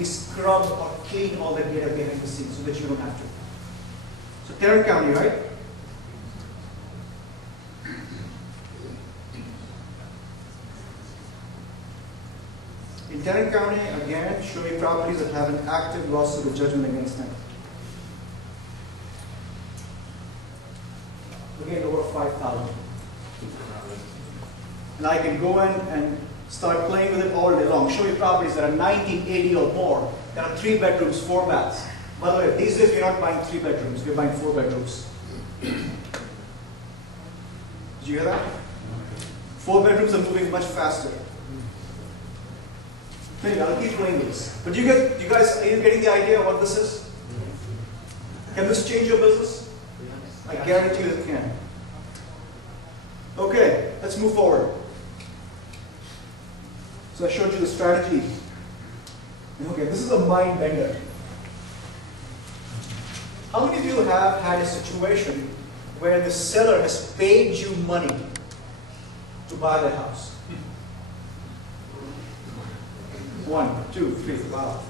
we scrub or clean all that data behind the scenes so that you don't have to. So Tarrant County, right? In Tarrant County, again, show me properties that have an active lawsuit or judgment against them. Again, over 5,000. And I can go in and start playing with it all day long. Show me properties that are 1980 or more, that are 3 bedrooms, 4 baths. By the way, these days we're not buying 3 bedrooms, we're buying 4 bedrooms. Did you hear that? 4 bedrooms are moving much faster. Anyway, I'll keep playing this. But you guys, are you getting the idea of what this is? Can this change your business? I guarantee you it can. Okay, let's move forward. So I showed you the strategy. Okay, this is a mind bender. How many of you have had a situation where the seller has paid you money to buy the house? 1, 2, 3, wow.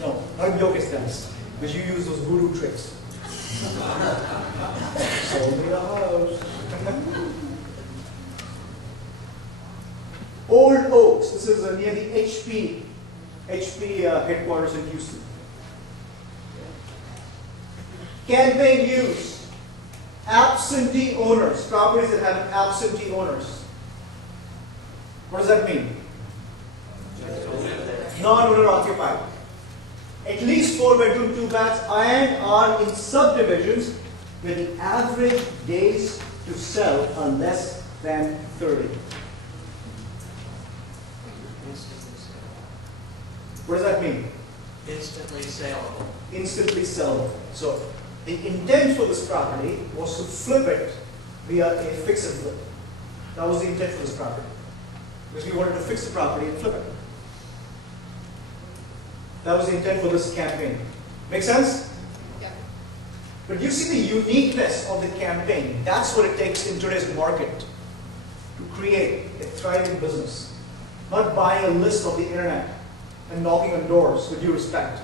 No, not yoga stance, because you use those voodoo tricks. Sold me the house. Old Oaks, this is near the HP headquarters in Houston. Campaign use, absentee owners, properties that have absentee owners. What does that mean? Non-owner occupied. At least 4 bedroom, 2 baths, and are in subdivisions where the average days to sell are less than 30. What does that mean? Instantly saleable. Instantly sellable. So the intent for this property was to flip it via a fix and flip. That was the intent for this property. Because we wanted to fix the property and flip it. That was the intent for this campaign. Make sense? Yeah. But you see the uniqueness of the campaign. That's what it takes in today's market to create a thriving business. Not buying a list of the internet and knocking on doors with due respect,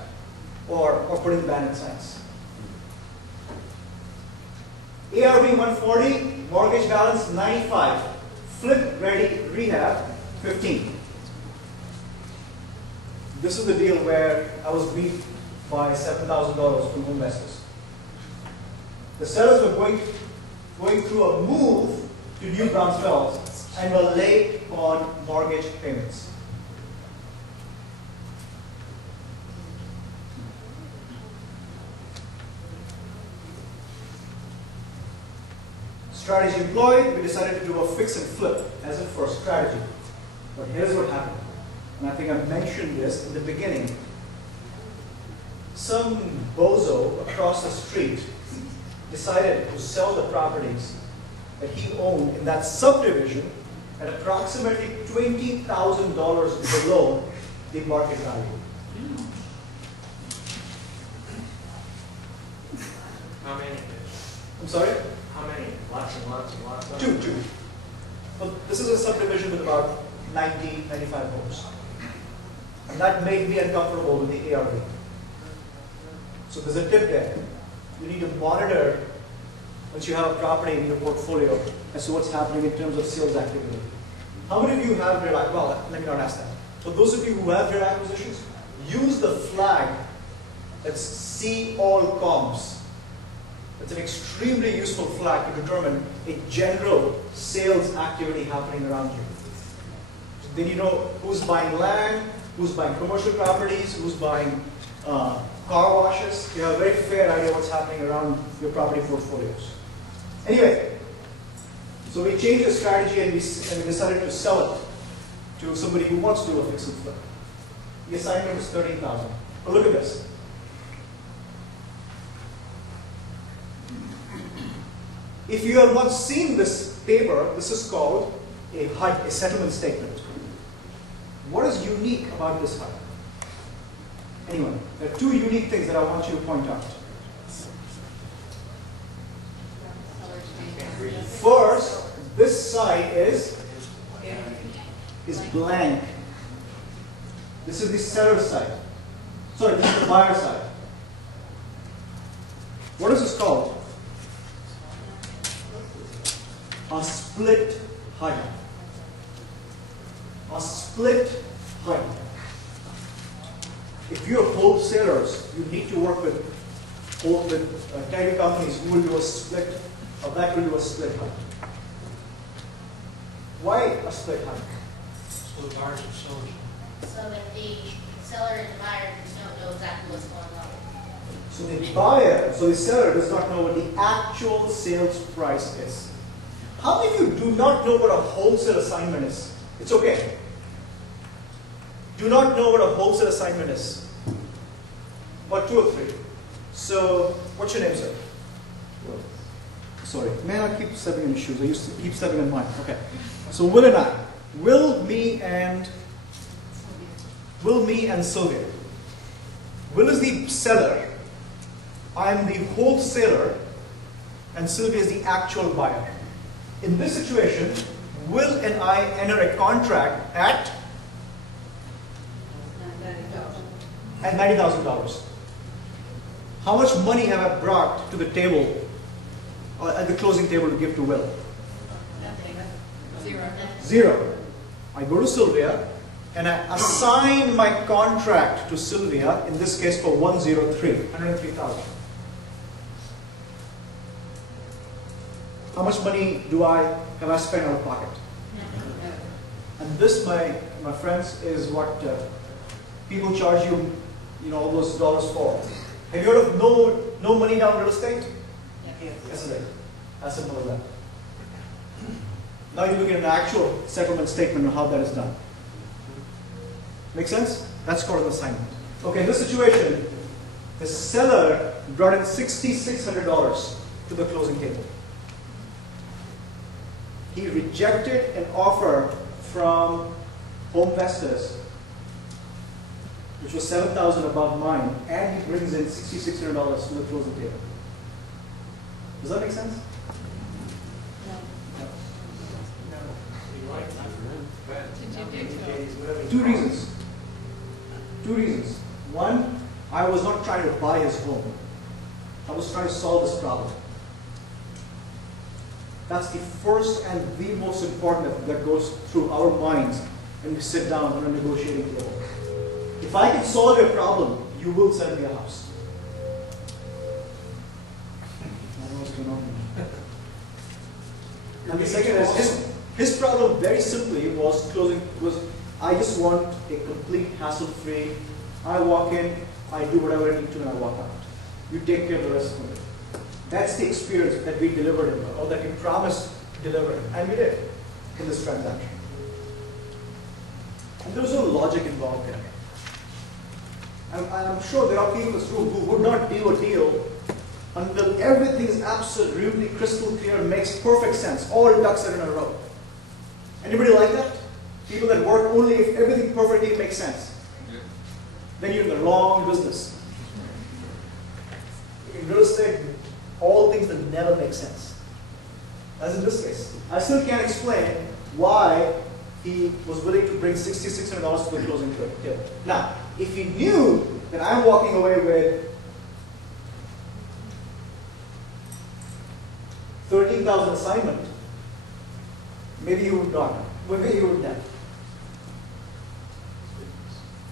or putting banner signs. ARV 140, mortgage balance 95, flip ready rehab 15. This is the deal where I was beat by $7,000 from investors. The sellers were going through a move to New Braunfels and were late on mortgage payments. Strategy employed, we decided to do a fix and flip as a first strategy. But here's what happened. And I think I mentioned this in the beginning. Some bozo across the street decided to sell the properties that he owned in that subdivision at approximately $20,000 below the market value. How many? I'm sorry? How many? Lots and lots and lots of Two. Well, this is a subdivision with about 90, 95 homes. And that made me uncomfortable with the ARV. So there's a tip there. You need to monitor, once you have a property in your portfolio, as to what's happening in terms of sales activity. How many of you have real, well, let me not ask that. For those of you who have real acquisitions, use the flag that's See All Comps. It's an extremely useful flag to determine a general sales activity happening around you. Then you know who's buying land, who's buying commercial properties, who's buying car washes. You have a very fair idea what's happening around your property portfolios. Anyway, so we changed the strategy and we decided to sell it to somebody who wants to do a fix and flip. The assignment was $13,000. But look at this. If you have not seen this paper, this is called a HUD, a settlement statement. What is unique about this HUD? Anyway, there are two unique things that I want you to point out. First, this side is blank. This is the seller side. Sorry, this is the buyer side. What is this called? A split HUD. A split HUD. If you're wholesalers, you need to work with title companies who will do a split, or that will do a split HUD. Why a split HUD? So the buyers and sellers. So that the seller and the buyer don't know exactly what's going on. So the buyer, so the seller does not know what the actual sales price is. How many of you do not know what a wholesale assignment is? It's okay. Do not know what a wholesale assignment is. About 2 or 3. So, what's your name, sir? Will. Sorry, man, I keep stepping in his shoes. I used to keep stepping in mine. Okay. So Will and I. Will, me, and Sylvia. Will is the seller. I am the wholesaler, and Sylvia is the actual buyer. In this situation, Will and I enter a contract at $90,000. How much money have I brought to the table, at the closing table to give to Will? Zero. I go to Sylvia and I assign my contract to Sylvia, in this case for 103,000. How much money have I spent out of pocket? And this, my friends, is what people charge you, all those dollars for. Have you heard of no money down real estate? Yes, it is. As simple as that. Now you look at an actual settlement statement on how that is done. Make sense? That's called an assignment. Okay, in this situation, the seller brought in $6,600 to the closing table. He rejected an offer from Homevestors, which was $7,000 above mine, and he brings in $6,600 to the closing table. Does that make sense? Two reasons. One, I was not trying to buy his home. I was trying to solve this problem. That's the first and the most important that goes through our minds when we sit down on a negotiating table. If I can solve your problem, you will sell me a house. I don't know what's going on. And the second is his problem very simply was I just want a complete hassle-free. I walk in, I do whatever I need to, and I walk out. You take care of the rest of it. That's the experience that we delivered him, or that we promised to deliver him, and we did in this transaction. And there was no logic involved there. I'm sure there are people in this room who would not do a deal until everything is absolutely crystal clear and makes perfect sense. All ducks are in a row. Anybody like that? People that work only if everything perfectly makes sense. Yeah. Then you're in the wrong business. In real estate, all things that never make sense. As in this case. I still can't explain why he was willing to bring $6,600 to the closing table. Now, if he knew that I'm walking away with $13,000 assignment, maybe you would not. Maybe you would not.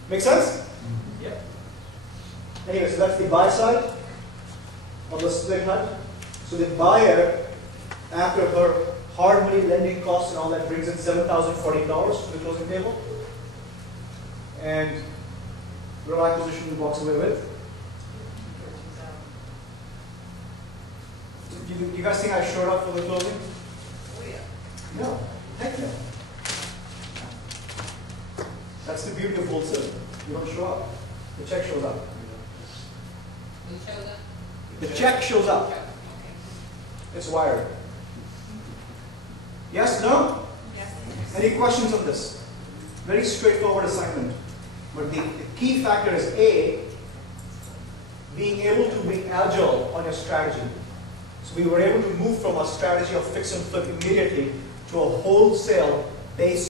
Make sense? Yep. Anyway, so that's the buy side of the split HUD. So the buyer, after her hard money lending costs and all that, brings in $7,014 to the closing table. And real acquisition walks away with. Do you guys think I showed up for the closing? Oh yeah. No. Heck no. That's the beauty of wholesale. You don't show up. The check shows up. Who shows up? The check shows up. Okay. It's wired. Yes? No? Yes. Any questions on this? Very straightforward assignment. But the key factor is A, being able to be agile on your strategy. So we were able to move from a strategy of fix and flip immediately to a wholesale based